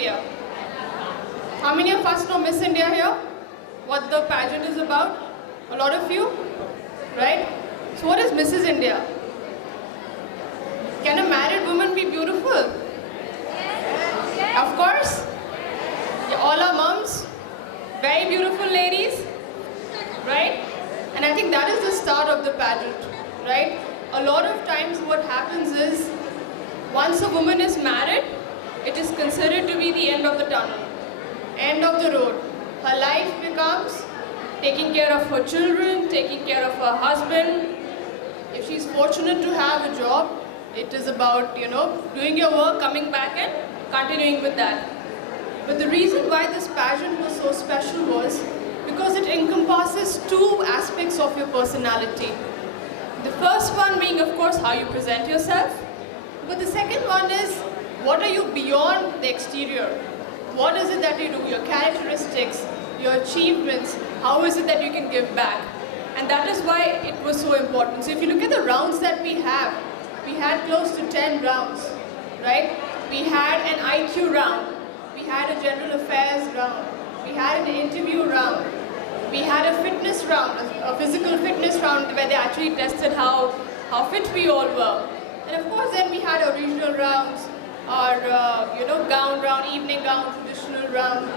India? How many of us know Miss India here? What the pageant is about? A lot of you, right? So what is Mrs. India? Can a married woman be beautiful? Yes. Of course. Yeah, all our moms, very beautiful ladies, right? And I think that is the start of the pageant, right? A lot of times what happens is, once a woman is married, it is considered to be the end of the tunnel, end of the road. Her life becomes taking care of her children, taking care of her husband. If she's fortunate to have a job, it is about, doing your work, coming back and continuing with that. But the reason why this pageant was so special was because it encompasses two aspects of your personality. The first one being, of course, how you present yourself. But the second one is, what are you beyond the exterior? What is it that you do? Your characteristics, your achievements, how is it that you can give back? And that is why it was so important. So if you look at the rounds that we had close to 10 rounds, right? We had an IQ round, we had a general affairs round, we had an interview round, we had a fitness round, a physical fitness round where they actually tested how fit we all were. And of course then we had our regional rounds, our gown round, evening gown, traditional round.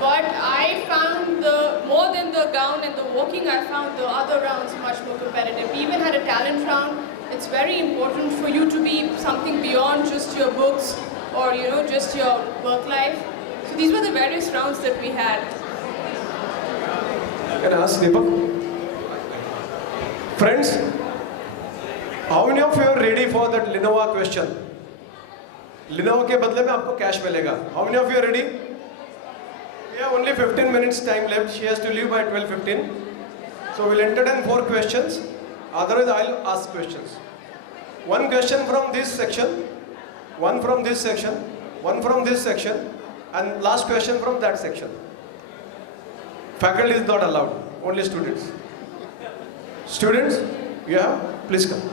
But I found more than the gown and the walking, I found the other rounds much more competitive. We even had a talent round. It's very important for you to be something beyond just your books or just your work life. So these were the various rounds that we had. Can I ask Deepak? Friends, how many of you are ready for that Lenovo question? Lenovo के बदले में आपको cash मिलेगा. How many of you are ready? We have only 15 minutes time left. She has to leave by 12:15. So we'll entertain 4 questions. Otherwise, I'll ask questions. One question from this section, one from this section, one from this section, and last question from that section. Faculty is not allowed, only students. Students, yeah, please come.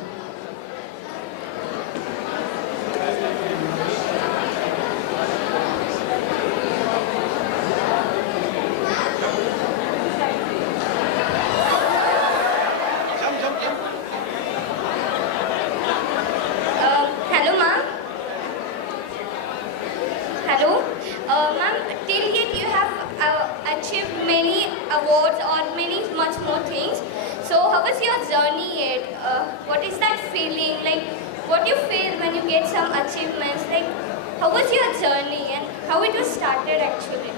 What is that feeling? Like, what you feel when you get some achievements? Like, how was your journey and how it was started actually?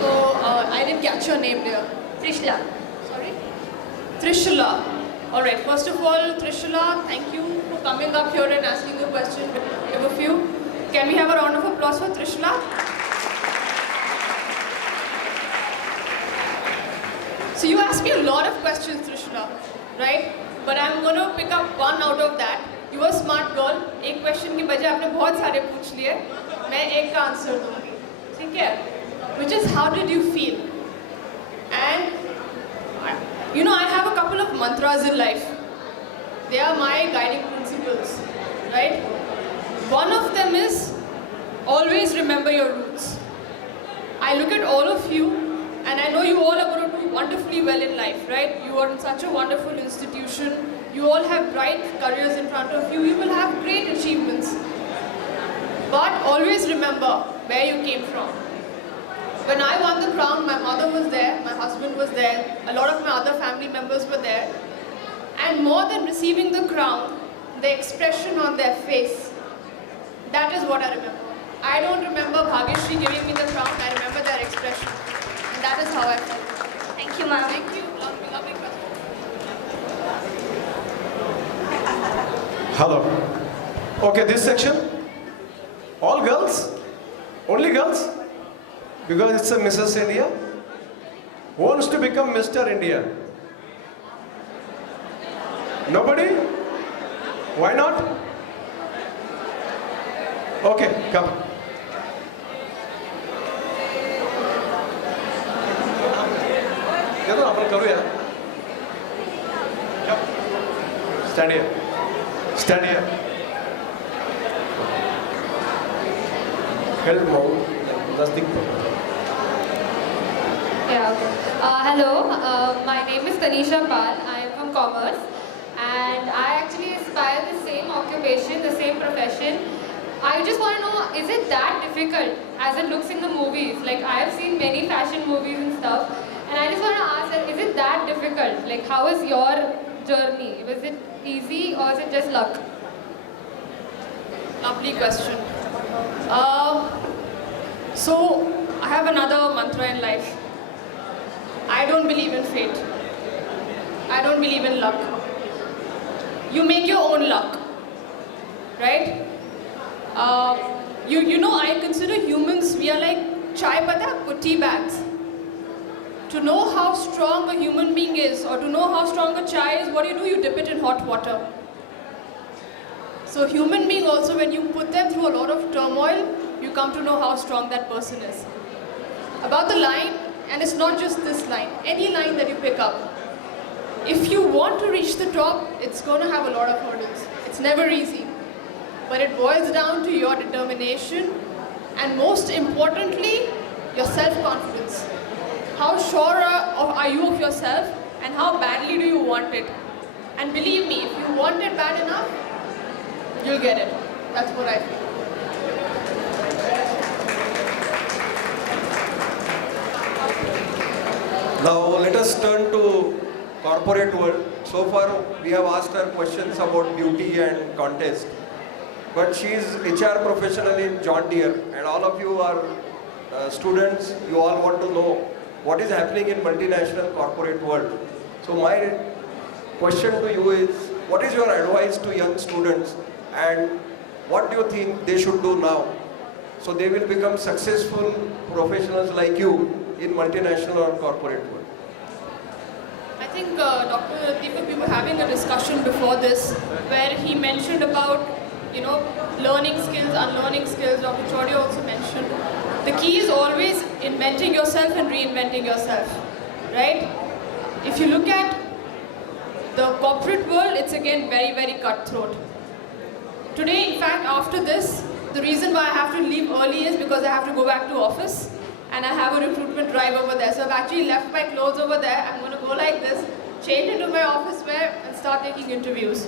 So, I didn't catch your name there. Trishla. Sorry? Trishla. Alright, first of all, Trishla, thank you for coming up here and asking a question. We have a few. Can we have a round of applause for Trishla? So you asked me a lot of questions, Trishla, right? But I'm going to pick up one out of that. You are a smart girl. एक question की बजाय आपने बहुत सारे पूछ लिए. मैं एक का answer दूँगी, ठीक है? Which is, how did you feel? And I have a couple of mantras in life. They are my guiding principles, right? One of them is, always remember your roots. I look at all of you, and I know you all are going to do wonderfully well in life, right? You are in such a wonderful institution. You all have bright careers in front of you. You will have great achievements. But always remember where you came from. When I won the crown, my mother was there, my husband was there, a lot of my other family members were there. And more than receiving the crown, the expression on their face, that is what I remember. I don't remember Bhagyashree giving me the crown, I remember their expression. And that is how I felt. Thank you, ma'am. Thank you. Lovely question. Hello. Okay, this section, all girls? Only girls? Because it's a Mrs. India. Who wants to become Mr. India? Nobody? Why not? Okay, come. Stand here. Stand here. Help mouth. Nasdik. Yeah. Hello, my name is Tanisha Pal. I am from Commerce, and I actually aspire the same occupation, the same profession. I just want to know, is it that difficult as it looks in the movies? Like, I have seen many fashion movies and stuff, and I just want to ask that, is it that difficult? Like, how is your journey? Was it easy or is it just luck? Lovely question. So, I have another mantra in life. I don't believe in fate. I don't believe in luck. You make your own luck, right? You know, I consider humans, we are like chai pata aapko, tea bags. To know how strong a human being is, or to know how strong a chai is, what do? You dip it in hot water. So human being also, when you put them through a lot of turmoil, you come to know how strong that person is. About the line, and it's not just this line, any line that you pick up. If you want to reach the top, it's going to have a lot of hurdles. It's never easy. But it boils down to your determination and most importantly, your self-confidence. How sure are you of yourself and how badly do you want it? And believe me, if you want it bad enough, you'll get it. That's what I feel. Now let us turn to corporate world. So far we have asked her questions about beauty and contest. But she is HR professional in John Deere and all of you are students, you all want to know what is happening in multinational corporate world. So my question to you is, what is your advice to young students and what do you think they should do now so they will become successful professionals like you in multinational or corporate world? I think Dr. Deepak, we were having a discussion before this where he mentioned about, you know, learning skills, unlearning skills. Dr. Chaudhary also mentioned. The key is always inventing yourself and reinventing yourself, right? If you look at the corporate world, it's again very, very cutthroat. Today, in fact, after this, the reason why I have to leave early is because I have to go back to office and I have a recruitment drive over there. So I've actually left my clothes over there. I'm going to go like this, change into my office wear and start taking interviews.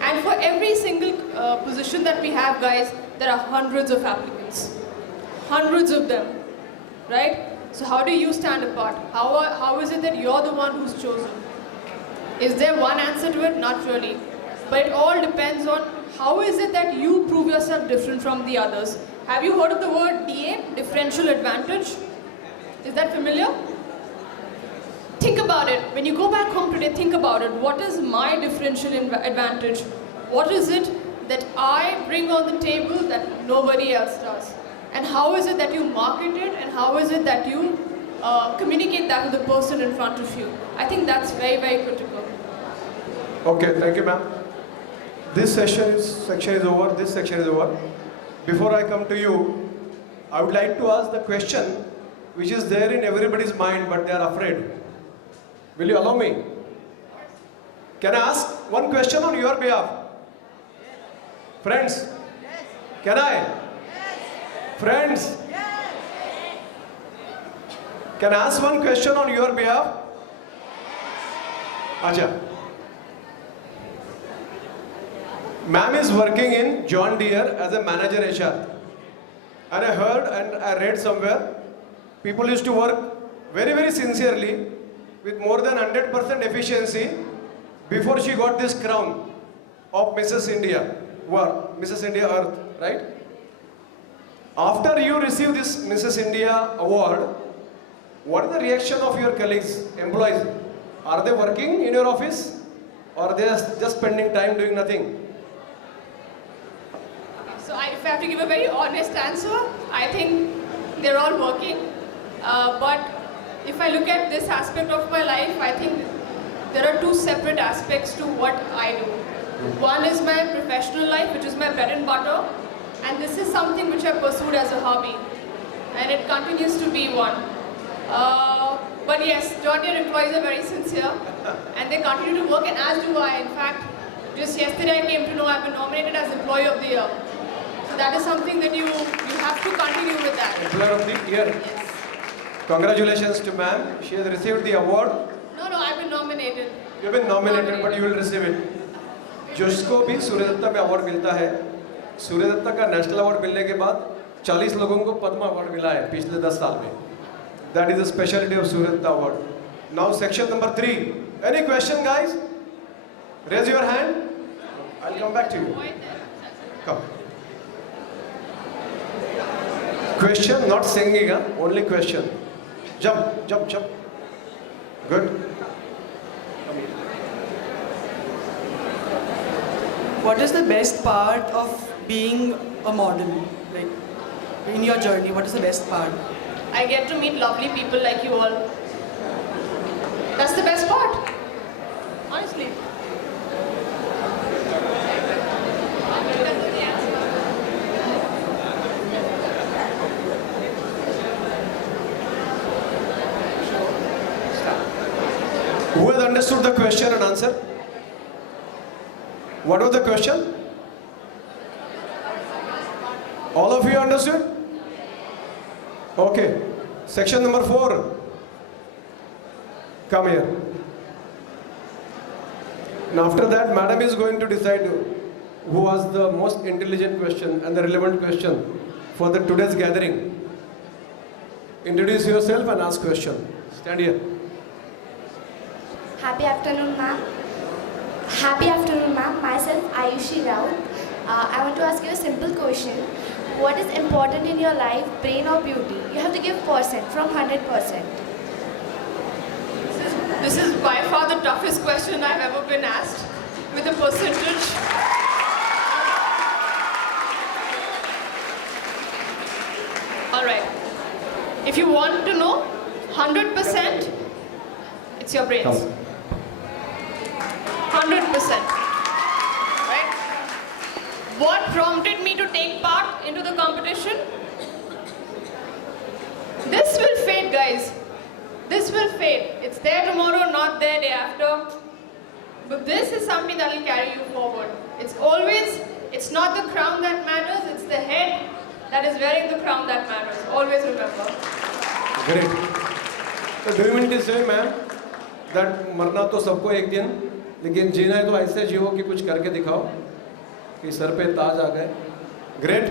And for every single position that we have, guys, there are hundreds of applicants. Hundreds of them, right? So how do you stand apart? How is it that you're the one who's chosen? Is there one answer to it? Not really. But it all depends on how is it that you prove yourself different from the others. Have you heard of the word DA, differential advantage? Is that familiar? Think about it. When you go back home today, think about it. What is my differential advantage? What is it that I bring on the table that nobody else does? And how is it that you market it and how is it that you communicate that to the person in front of you? I think that's very, very critical. Okay, thank you, ma'am. This section is over. This section is over. Before I come to you, I would like to ask the question which is there in everybody's mind, but they are afraid. Will you allow me? Can I ask one question on your behalf? Friends? Can I? Friends? Can I ask one question on your behalf? Acha. Ma'am is working in John Deere as a manager HR. And I heard and I read somewhere, people used to work very, very sincerely with more than 100% efficiency before she got this crown of Mrs. India, Mrs. India Earth, right? After you receive this Mrs. India award, what is the reaction of your colleagues, employees? Are they working in your office or are they just spending time doing nothing? So if I have to give a very honest answer, I think they're all working. But if I look at this aspect of my life, I think there are two separate aspects to what I do. One is my professional life, which is my bread and butter. And this is something which I pursued as a hobby. And it continues to be one. But yes, John Deere employees are very sincere. And they continue to work, and as do I. In fact, just yesterday I came to know I've been nominated as Employee of the Year. So that is something that you have to continue Employer of the Year. Congratulations to ma'am. She has received the award. No, I've been nominated. You have been nominated, but you will receive it. जिसको भी सूर्यदत्ता में award मिलता है, सूर्यदत्ता का national award मिलने के बाद 40 लोगों को पद्म अवार्ड मिला है पिछले 10 साल में. That is the specialty of Suryadatta award. Now section number 3. Any question, guys? Raise your hand. I'll come back to you. Come. Question, not singing, huh? Only question. Jump. Good. What is the best part of being a model? Like, in your journey, what is the best part? I get to meet lovely people like you all. That's the best part. Honestly. Who has understood the question and answer? What was the question? All of you understood? Okay. Section number 4. Come here. And after that, madam is going to decide who was the most intelligent question and the relevant question for the today's gathering. Introduce yourself and ask question. Stand here. Happy afternoon, ma'am. Happy afternoon, ma'am. Myself, Ayushi Rao. I want to ask you a simple question. What is important in your life, brain or beauty? You have to give percent from 100%. This is by far the toughest question I've ever been asked with a percentage. All right. If you want to know, 100%, it's your brains. 100%. Right? What prompted me to take part into the competition? This will fade, guys. This will fade. It's there tomorrow, not there day after. But this is something that will carry you forward. It's not the crown that matters, it's the head that is wearing the crown that matters. Always remember. Great. So do you mean to say, ma'am, that मरना तो सबको एक दिन, लेकिन जीना है तो ऐसे जियो कि कुछ करके दिखाओ, कि सर पे ताज आ गए. Great.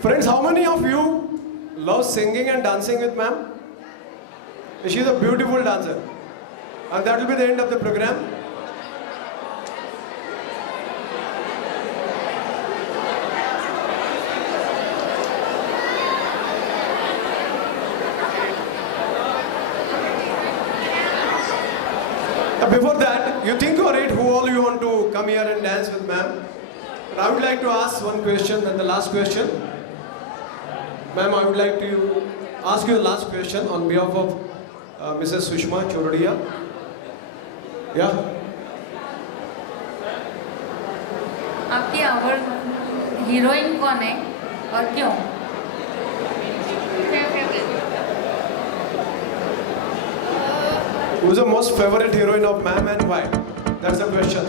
Friends, how many of you love singing and dancing with ma'am? She is a beautiful dancer. And that will be the end of the program. Before that, you think or it who all you want to come here and dance with ma'am. But I would like to ask one question and the last question. Ma'am, I would like to ask you the last question on behalf of Mrs. Sushma Chorodia. Yeah? आपकी आवड़ heroine कौन है और क्यों? Who's the most favorite heroine of ma'am and why? That's the question.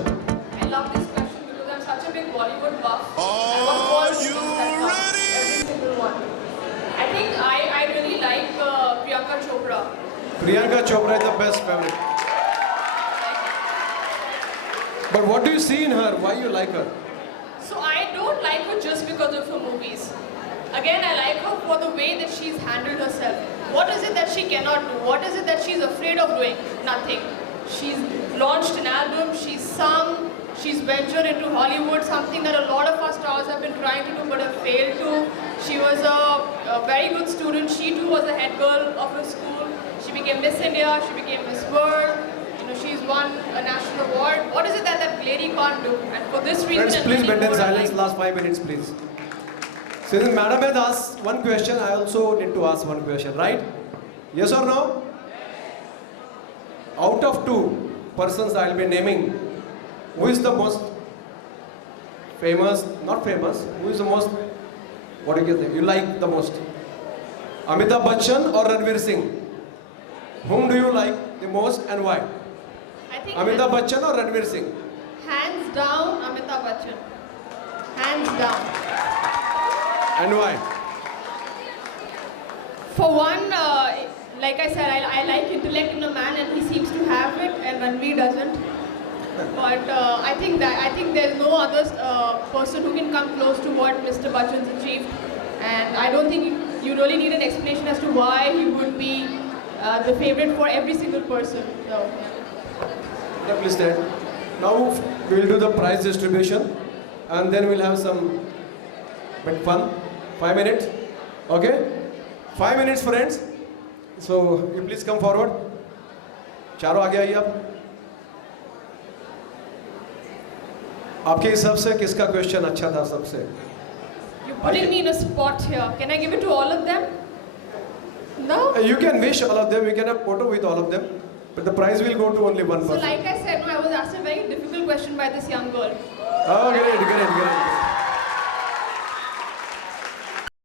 I love this question because I'm such a big Bollywood buff. Are you ready? Every single one. I think I really like Priyanka Chopra. Priyanka Chopra is the best favorite. But what do you see in her? Why you like her? So I don't like her just because of her movies. Again, I like her for the way that she's handled herself. What is it that she cannot do? What is it that she's afraid of doing? Nothing. She's launched an album, she's sung, she's ventured into Hollywood, something that a lot of our stars have been trying to do but have failed to. She was a very good student. She too was a head girl of her school. She became Miss India, she became Miss World. She's won a national award. What is it that that lady can't do? And for this reason... Friends, please maintain silence. Last 5 minutes, please. Since madam has asked one question, I also need to ask one question, right? Yes or no? Out of 2 persons I will be naming, who is the most famous, not famous, who is the most, what do you say, you like the most? Amitabh Bachchan or Ranveer Singh? Whom do you like the most and why? I think Amitabh Bachchan or Ranveer Singh? hands down, Amitabh Bachchan. Hands down. And why? For one, like I said, I like intellect in a man, and he seems to have it, and Ranveer doesn't. But I think there's no other person who can come close to what Mr. Bachchan's achieved, and I don't think you really need an explanation as to why he would be the favorite for every single person. So. Yeah, please stand. Now we will do the prize distribution, and then we'll have some bit fun. 5 minutes, okay? 5 minutes, friends. So you please come forward. चारों आगे आइए आप. आपके हिसाब से किसका question अच्छा था सबसे? You're putting me in a spot here. Can I give it to all of them? No? You can wish all of them. We can have photo with all of them. But the prize will go to only one So person. like I said, no, I was asked a very difficult question by this young girl. Oh, great.